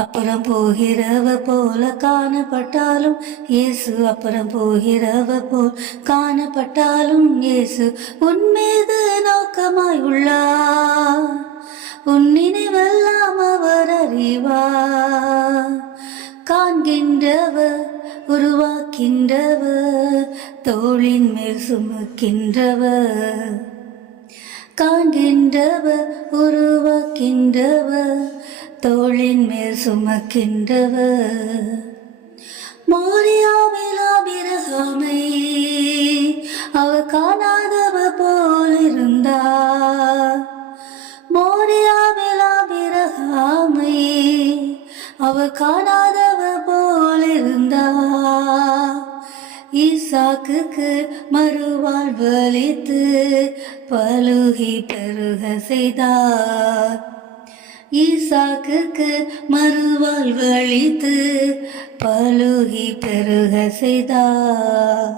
அப்புறம் போகிறவ போல காணப்பட்டாலும் இயேசு, அப்புறம் போகிறவ போல் காணப்பட்டாலும் இயேசு உன்மீது நோக்கமாய் உள்ளார். உன் நினைவெல்லாம் அவர் அறிவார். காண்கின்றவர், உருவாக்கின்றவர், தோளின் மேல் சுமக்கின்றவர். காண்கின்றவர், உருவாக்கின்றவர், தோளின் மேல் சுமக்கின்றவர். மோரியாவில் ஆபிரகாமை அவர் காணாதவர் போல் இருந்தார். மோரியாவில் ஆபிரகாமை அவர் காணாதவர் போல் இருந்தார். ஈசாக்குக்கு மறுவாழ்வு அளித்து பலுகி பெருக செய்தார். ஈசாக்குக்கு மறுவாழ்வு அளித்து பலுகி பெருக செய்தார்.